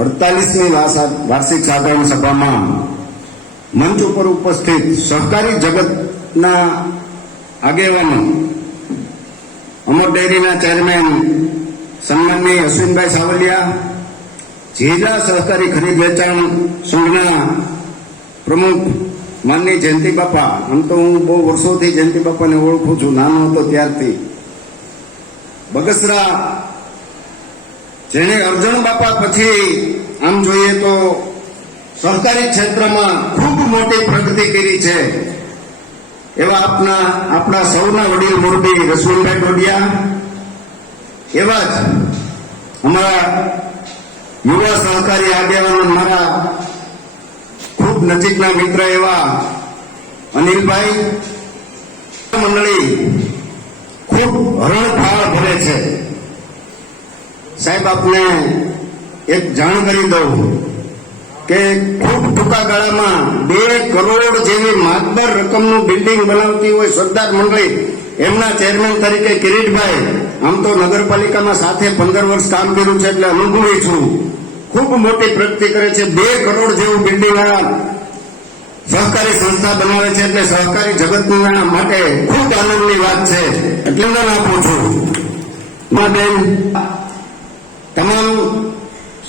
અડતાલીસમી વાર્ષિક સાધારણ સભામાં મંચ ઉપર ઉપસ્થિત સહકારી જગતના આગેવાનો, અમર ડેરીના ચેરમેન સન્માનની અશ્વિનભાઈ સાવલિયા, જિલ્લા સહકારી ખરીદ વેચાણ સંઘના પ્રમુખ માનની જયંતિ બાપા, આમ તો હું બહુ વર્ષોથી જયંતિ બાપાને ઓળખું છું, નાનો હતો ત્યારથી. બગસરા જેણે અર્જુન બાપા પછી આમ જોઈએ તો સહકારી ક્ષેત્રમાં ખૂબ મોટી પ્રગતિ કરી છે. એવા આપના આપણા સૌના વડીલ મોરબી રસુલભાઈ ડોડિયા એવા જ અમારા યુવા સહકારી આગેવાનો મારા ખૂબ નજીકના મિત્ર એવા અનિલભાઈ. મંડળી ખૂબ હરણફાળ ભરે છે. સાહેબ, આપને એક જાણ કરી દઉં કે ખૂબ ટૂંકા ગાળામાં બે કરોડ જેવી માતબર રકમનું બિલ્ડિંગ બનાવતી હોય સરદાર મંડળી, એમના ચેરમેન તરીકે કિરીટભાઈ, આમ તો નગરપાલિકામાં સાથે પંદર વર્ષ કામ કર્યું છે એટલે અનુભવી છું. ખૂબ મોટી પ્રગતિ કરે છે, બે કરોડ જેવું બિલ્ડિંગ સહકારી સંસ્થા બનાવે છે એટલે સહકારી જગતના માટે ખૂબ આનંદની વાત છે. એટલે હું આપું છું. મા બેન તમામ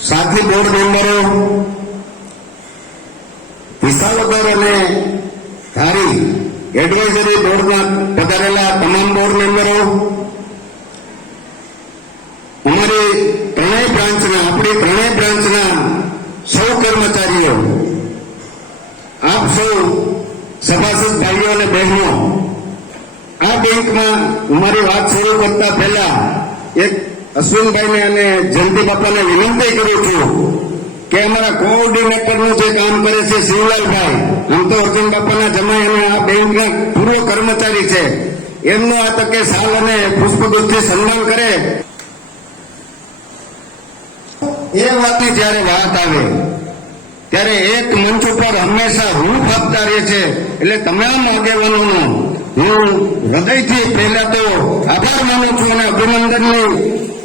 સાથી બોર્ડ મેમ્બરો વિસાવદર અને ધારી એડવાઇઝરી બોર્ડમાં પધારેલા તમામ બોર્ડ મેમ્બરો અમારી ત્રણેય બ્રાન્ચના આપણી ત્રણેય બ્રાન્ચના સૌ કર્મચારીઓ, આપ સૌ સભાસદ ભાઈઓ અને બહેનો, આ બેંકમાં અમારી વાત શરૂ કરતા પહેલા એક અશ્વિનભાઈને અને જયંતિ બાપાને વિનંતી કરું છું કે અમારા કોઓર્ડિનેટરનું જે કામ કરે છે શિવલાલભાઈ, આમ તો અર્જુન બાપાના જમાઈ અને આ બેંકના પૂર્વ કર્મચારી છે. એમનો આ તકે સાલ અને પુષ્પગુચ્છથી સન્માન કરે. એ વાતની જ્યારે વાત આવે, ત્યારે એક મંચ ઉપર હંમેશા રૂપ આપતા રહે છે, એટલે તમામ આગેવાનોનો હું હૃદયથી પહેલા તો આભાર માનું છું અને અભિનંદનની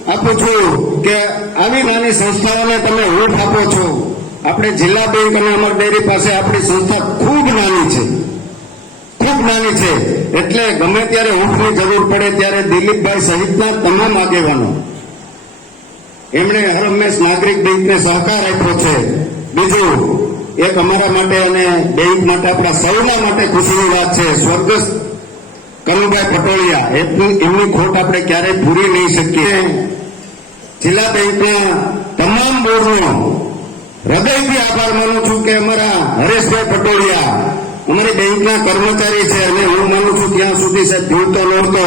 આપું છું કે આવી નાની સંસ્થાઓને તમે હૂફ આપો છો. આપણે જિલ્લા બેંક અને અમર ડેરી પાસે આપણી સંસ્થા ખૂબ નાની છે. ખૂબ નાની છે. એટલે ગમે ત્યારે હૂફની જરૂર પડે ત્યારે દિલીપભાઈ સહિતના તમામ આગેવાનો. એમણે હંમેશ નાગરિક બેંકને સહકાર આપ્યો છે. બીજું, એક અમારા માટે અને બેંક માટે આપણા સૌના માટે ખુશીની વાત છે. સ્વર્ગસ્થ કનુભાઈ પટોળિયા, એમની ખોટ આપણે ક્યારેય પૂરી નહીં શકીએ. જિલ્લા બેંકના તમામ બોર્ડનો હૃદયથી આભાર માનું છું કે અમારા હરેશભાઈ પટોળિયા અમારી બેંકના કર્મચારી છે અને હું માનું છું ત્યાં સુધી સાહેબ જોડતો નહોતો.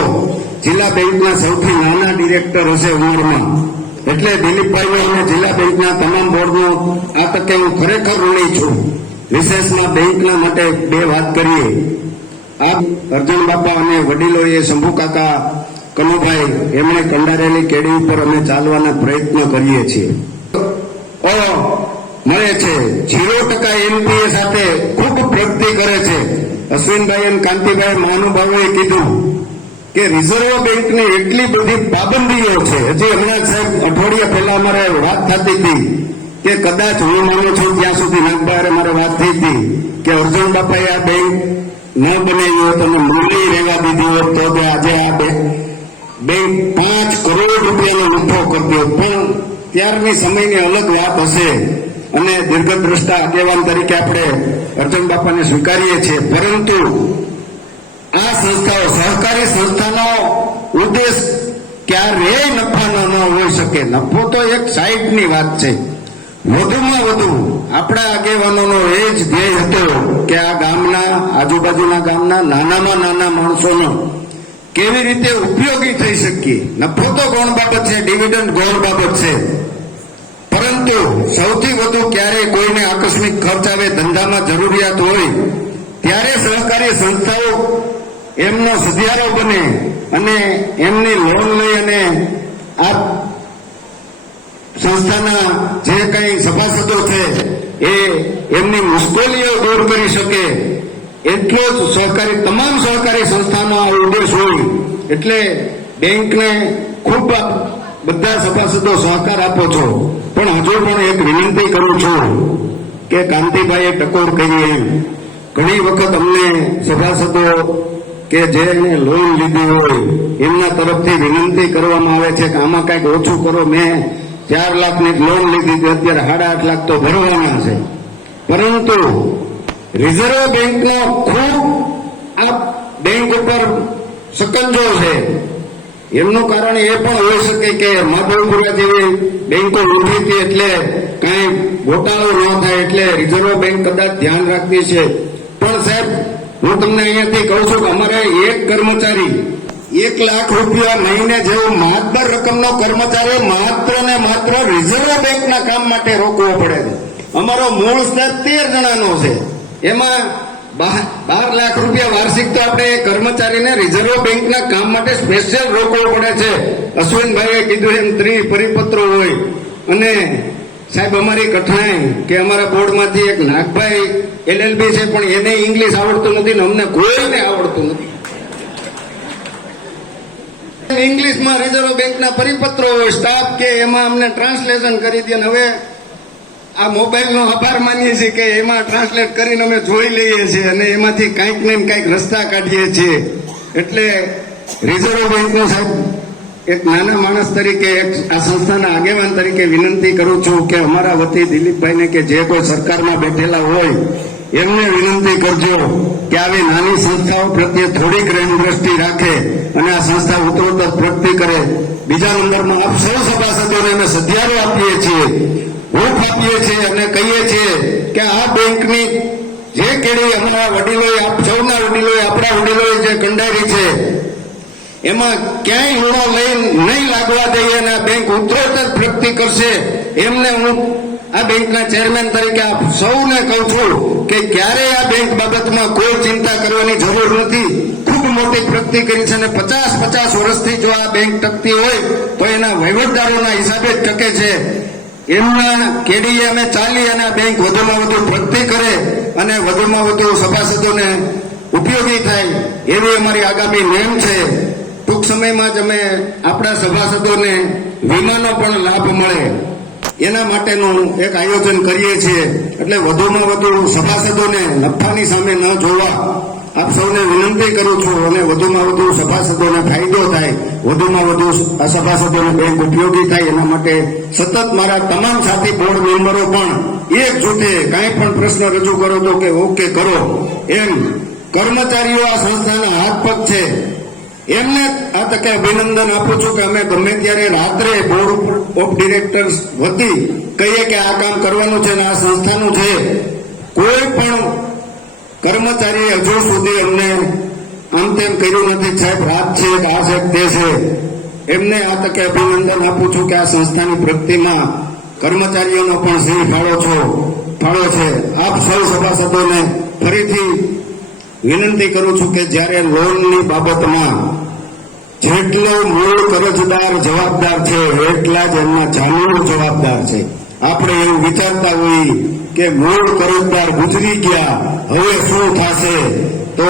જિલ્લા બેંકના સૌથી નાના ડિરેક્ટર હશે ઉંમરમાં એટલે દિલીપભાઈ અને જિલ્લા બેંકના તમામ બોર્ડનો આ તકે હું ખરેખર ઋણી છું. વિશેષમાં બેંકના માટે બે વાત કરીએ. આ અર્જુન બાપા અને વડીલોએ શંભુ કાકા કનુભાઈ, એમણે કંડારેલી કેડી ઉપર અમે ચાલવાના પ્રયત્ન કરીએ છીએ. ઓ મળે છે. ઝીરો ટકા એનપીએ સાથે ખૂબ પ્રગતિ કરે છે. અશ્વિનભાઈ અને કાંતિભાઈ મહાનુભાવોએ કીધું કે રિઝર્વ બેંકની એટલી બધી પાબંદીઓ છે. હજી હમણાં સાહેબ અઠવાડિયા પહેલા અમારે વાત થતી હતી કે કદાચ હું માનું છું ત્યાં સુધી નાગભાઈ મારે વાત થઈ હતી કે અર્જુન બાપાએ આ બેંક ન બનાવી હોત અને મૂલી રહેવા દીધી હોત તો આજે આ બેંક બેંક પાંચ કરોડ રૂપિયાનો નફો કરતો પણ ત્યારની સમયની અલગ વાત હશે. અને દીર્ઘદ્રષ્ટા આગેવાન તરીકે આપણે અર્જુન બાપાને સ્વીકારીએ છીએ. પરંતુ આ સંસ્થાઓ, સહકારી સંસ્થાનો ઉદ્દેશ ક્યારેય નફાનો ન હોઈ શકે. નફો તો એક સાઈડની વાત છે. વધુમાં વધુ આપણા આગેવાનોનો એ જ ધ્યેય હતો કે આ ગામના, આજુબાજુના ગામના નાનામાં નાના માણસોનો કેવી રીતે ઉપયોગી થઈ શકીએ? નફો તો ગૌણ બાબત છે ડિવિડન્ડ ગૌણ બાબત છે. પરંતુ સૌથી વધુ ક્યારેય કોઈને આકસ્મિક ખર્ચ આવે, ધંધામાં જરૂરિયાત હોય, ત્યારે સહકારી સંસ્થાઓ એમનો સુધારો બને અને એમની લોન લઈ અને આ સંસ્થાના જે કંઈ સભાસદો છે, એ એમની મુશ્કેલીઓ દૂર કરી શકે. એટલો જ સહકારી, તમામ સહકારી સંસ્થાનો આ ઉદ્દેશ હોય. એટલે બેંકને ખૂબ બધા સભાસદો સહકાર આપો છો. પણ હજુ પણ એક વિનંતી કરું છું કે કાંતિભાઈએ ટકોર કરી એમ. ઘણી વખત અમને સભાસદો કે જેને લોન લીધી હોય, એમના તરફથી વિનંતી કરવામાં આવે છે કે આમાં કંઈક ઓછું કરો. મેં ચાર લાખની લોન લીધી હતી, અત્યારે સાડા આઠ લાખ તો ભરવાના છે. પરંતુ રિઝર્વ બેંકનો ખૂબ આ બેંક ઉપર સકંજો છે. એમનું કારણ એ પણ હોઈ શકે કે માધવપુરા જેવી બેંકો ઊભી હતી એટલે કાંઈ ગોટાળો ન થાય એટલે રિઝર્વ બેંક કદાચ ધ્યાન રાખતી છે. પણ સાહેબ, હું તમને અહીંયાથી કહું છું કે અમારે એક કર્મચારી એક લાખ રૂપિયા મહિને જેવો માત્ર રકમનો કર્મચારી માત્ર ને માત્ર રિઝર્વ બેંકના કામ માટે રોકવો પડે છે. અમારો મૂળ સ્તર તેર જણાનો છે. એમાં બાર લાખ રૂપિયા વાર્ષિક તો આપણે કર્મચારીને રિઝર્વ બેંકના કામ માટે સ્પેશિયલ રોકવો પડે છે. અશ્વિનભાઈએ કીધું એમ, ત્રી પરિપત્રો હોય. અને સાહેબ, અમારી કઠણાઈ કે અમારા બોર્ડમાંથી એક નાગભાઈ એલએલબી છે, પણ એને ઇંગ્લિશ આવડતું નથી ને અમને કોઈને આવડતું નથી. ઇંગ્લિશમાં રિઝર્વ બેંકના પરિપત્રો હોય, સ્ટાફ કે એમાં અમને ટ્રાન્સલેશન કરી દે અને હવે આ મોબાઈલનો આભાર માનીએ છીએ કે એમાં ટ્રાન્સલેટ કરીને અમે જોઈ લઈએ છીએ અને એમાંથી કાંઈક ને કાંઈક રસ્તા કાઢીએ છીએ. એટલે રિઝર્વ બેંકનો સાહેબ, એક નાના માણસ તરીકે, એક આ સંસ્થાના આગેવાન તરીકે વિનંતી કરું છું કે અમારા વતી દિલીપભાઈને કે જે કોઈ સરકારમાં બેઠેલા હોય, એમને વિનંતી કરજો કે આવી નાની સંસ્થાઓ પ્રત્યે થોડીક રેમ દ્રષ્ટિ રાખે અને આ સંસ્થા ઉત્તરોત્તર પ્રગતિ કરે. બીજા નંબરમાં આપ સૌ સભાસદોને અમે સધિયારો આપીએ છીએ હૂફ આપીએ છીએ અને કહીએ છીએ કે આ બેંકની જે કેળી અમારા વડીલોએ સૌના વડીલોએ, આપણા વડીલોએ જે કંડારી છે, એમાં ક્યાંય ઋણો લઈ નહીં લાગવા દઈએ અને આ બેંક ઉત્તરોત્તર પ્રગતિ કરશે, એમને હું આ બેંકના ચેરમેન તરીકે આપ સૌને કહું છું કે ક્યારેય આ બેંક બાબતમાં કોઈ ચિંતા કરવાની જરૂર નથી. ખૂબ મોટી પ્રગતિ કરી છે અને પચાસ પચાસ વર્ષથી જો આ બેંક ટકતી હોય, તો એના વહીવટદારોના હિસાબે જ ટકે છે. એમના કેડીએ અમે ચાલી અને બેંક વધુમાં વધુ પ્રગતિ કરે અને વધુમાં વધુ સભાસદોને ઉપયોગી થાય એવી અમારી આગામી નેમ છે. ટૂંક સમયમાં જ અમે આપણા સભાસદોને વીમાનો પણ લાભ મળે. એના માટેનું એક આયોજન કરીએ છીએ. એટલે વધુમાં વધુ સભાસદોને નફાની સામે ન જોવા. આપ સૌને વિનંતી કરું છું અને વધુમાં વધુ સભાસદોને ફાયદો થાય, વધુમાં વધુ સભાસદોને બેંક ઉપયોગી થાય, એના માટે સતત મારા તમામ સાથી બોર્ડ મેમ્બરો પણ એક જૂથે કાંઈ પણ પ્રશ્ન રજૂ કરો તો કે ઓકે કરો. એમ કર્મચારીઓ આ સંસ્થાના હાથ પગ છે. એમને આ તકે અભિનંદન આપું છું કે અમે ગમે ત્યારે રાત્રે બોર્ડ ઓફ ડિરેક્ટર્સ વતી કહીએ કે આ કામ કરવાનું છે ને આ સંસ્થાનું છે. કોઈ પણ કર્મચારીએ હજુ સુધી અમને આમ તેમ કર્યું નથી. સાહેબ, રાત છે આ છે તે છે. એમને આ તકે અભિનંદન આપું છું કે આ સંસ્થાની પ્રગતિમાં કર્મચારીઓનો પણ સિંહ ફાળો છો, ફાળો છે. આપ સૌ સભાસદોને ફરીથી વિનંતી કરું છું કે જ્યારે લોનની બાબતમાં જેટલો મૂળ કરજદાર જવાબદાર છે, એટલા જ એમના જામીનો જવાબદાર છે. આપણે એવું વિચારતા હોઈએ કે મૂળ કરજદાર ગુજરી ગયા, હવે શું થશે? તો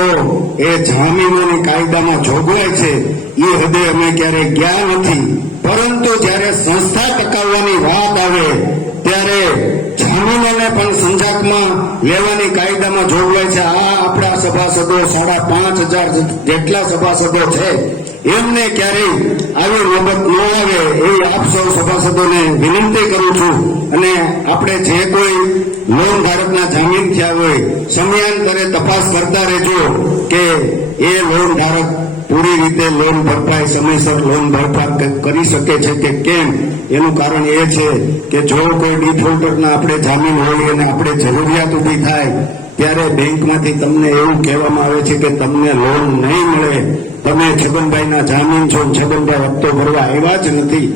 એ જામીનોની કાયદામાં જોગવાઈ છે. એ હદે અમે ક્યારે ગયા નથી. પરંતુ જ્યારે સંસ્થા ટકાવવાની વાત આવે, ત્યારે જામીનોને પણ સંજાકમાં લેવાની કાયદામાં જોગવાઈ છે. આ આપણા સભાસદો સાડા પાંચ હજાર જેટલા સભાસદો છે. એમને ક્યારેય આવી નોબત ન આવે, એ આપ સૌ સભાસદોને વિનંતી કરું છું. અને આપણે જે કોઈ લોન ધારકના જામીન થયા હોય, સમયાંતરે તપાસ કરતા રહેજો કે એ લોન ધારક પૂરી રીતે લોન ભરપાઈ, સમયસર લોન ભરપાઈ કરી શકે છે કે કેમ? એનું કારણ એ છે કે જો કોઈ ડિફોલ્ટરના આપણે જામીન હોય અને આપણે જરૂરિયાત ઊભી થાય, ત્યારે બેંકમાંથી તમને એવું કહેવામાં આવે છે કે તમને લોન નહીં મળે. તમે છગનભાઈના જામીન છો, છગનભાઈ હપ્તો ભરવા આવ્યા જ નથી.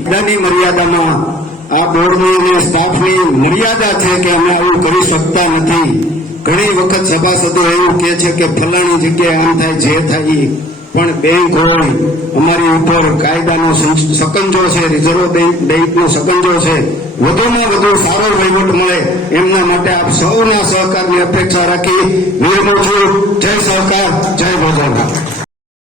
મર્યાદામાં આ બોર્ડની અને સ્ટાફની મર્યાદા છે કે અમે આવું કરી શકતા નથી. ઘણી વખત સભાસદો એવું કહે છે કે ફલાણી જગ્યાએ આમ થાય, જે થાય પણ બેંક હોય, અમારી ઉપર કાયદાનો સકંજો છે, રિઝર્વ બેંક, બેંકનો સકંજો છે. વધુમાં વધુ સારો વહીવટ મળે. એમના માટે આપ સૌના સહકારની અપેક્ષા રાખી વિરમું છું. જય સહકાર, જય ભોજન